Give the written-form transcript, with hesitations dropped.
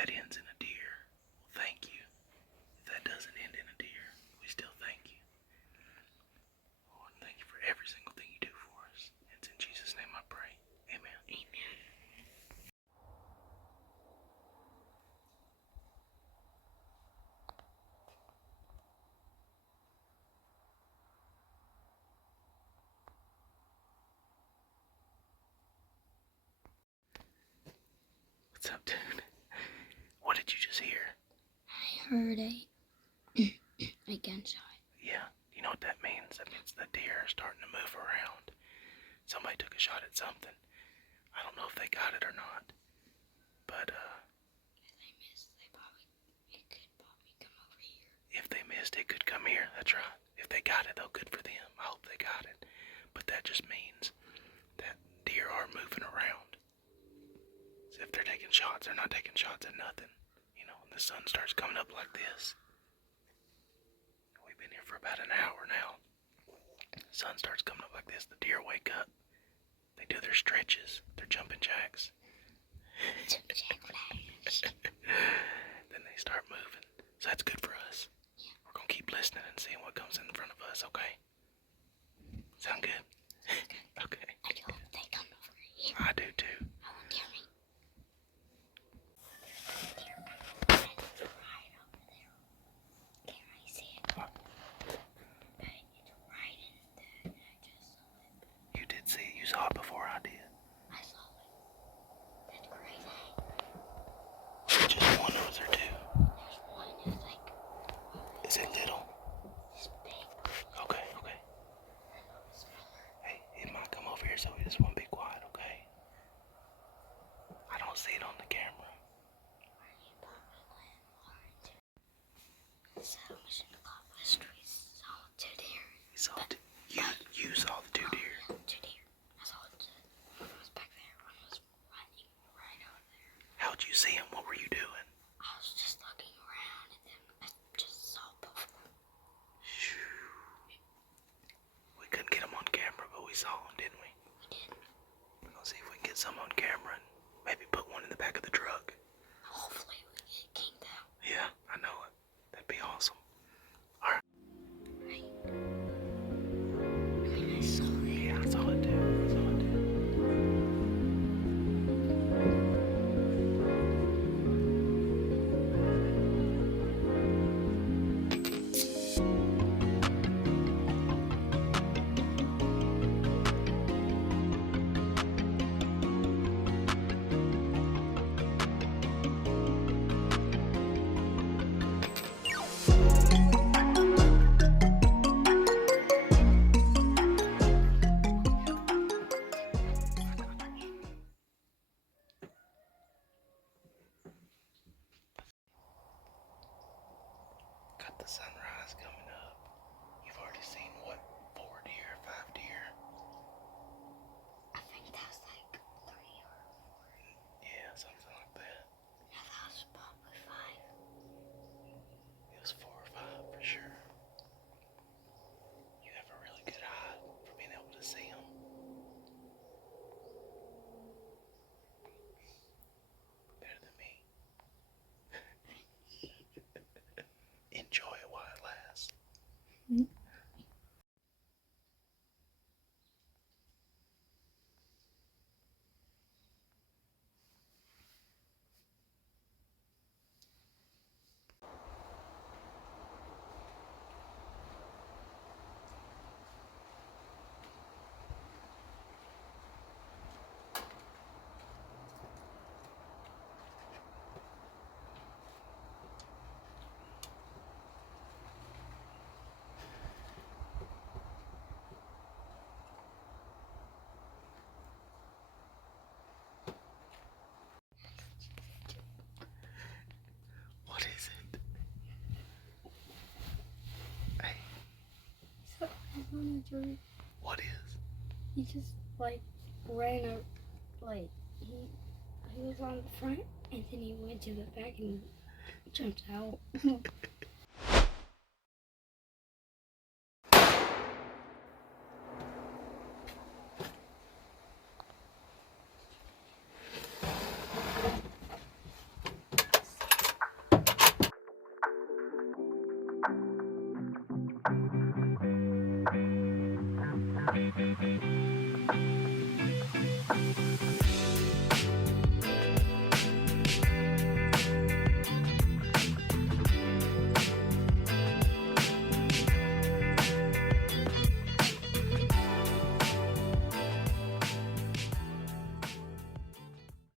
that ends in a deer, well, thank you. If that doesn't end in a deer, we still thank you. Lord, thank you for every single thing you do for us. It's in Jesus' name I pray. Amen. Amen. What's up, dude? What did you just hear? I heard a gunshot. Yeah, you know what that means? That means the deer are starting to move around. Somebody took a shot at something. I don't know if they got it or not. But, if they missed, it could probably come over here. If they missed, it could come here. That's right. If they got it, though, good for them. I hope they got it. But that just means that deer are moving around. So if they're taking shots, they're not taking shots at nothing. You know, when the sun starts coming up like this. We've been here for about an hour now. The sun starts coming up like this. The deer wake up. They do their stretches, their jumping jacks. Then they start moving. So that's good for us. Yeah. We're going to keep listening and seeing what comes in front of us, okay? Sound good? Okay. I hope they come over here. I do too. I won't hear me. Right over there. Can I see it? What? But it's right in the... I just saw it. You did see it. You saw it before I did. I saw it. That's crazy. Just one or was there two? There's one that's like... Is it little? It's big. Okay, okay. I know it's smaller. Hey, it might come over here, so we just want to be quiet, okay? I don't see it on the camera. So mission accomplished. We saw two deer. You saw two. You saw the two deer. Yeah, two deer. I saw it. One was back there. One was running right over there. How'd you see him? What were you doing? I was just looking around and then I just saw both of them. We couldn't get him on camera, but we saw him, didn't we? We did. We're gonna see if we can get some on camera and maybe put one in the back of the truck. Hopefully we get kinked out. Yeah, I know it. That'd be awesome. Alright. Right. I mean, I saw it. Yeah, I saw it too. I saw it too. Got the sunrise coming up. You've already seen what? 4 deer, 5 deer? I think that's like 3 or 4. Yeah, something like that. No, that was probably 5. It was 4 or 5 for sure. You have a really good eye for being able to see them. Better than me. Enjoy it while it lasts. What is it? Hey, So I wanted to... what is? He just like ran a... Like, he was on the front and then he went to the back and jumped out.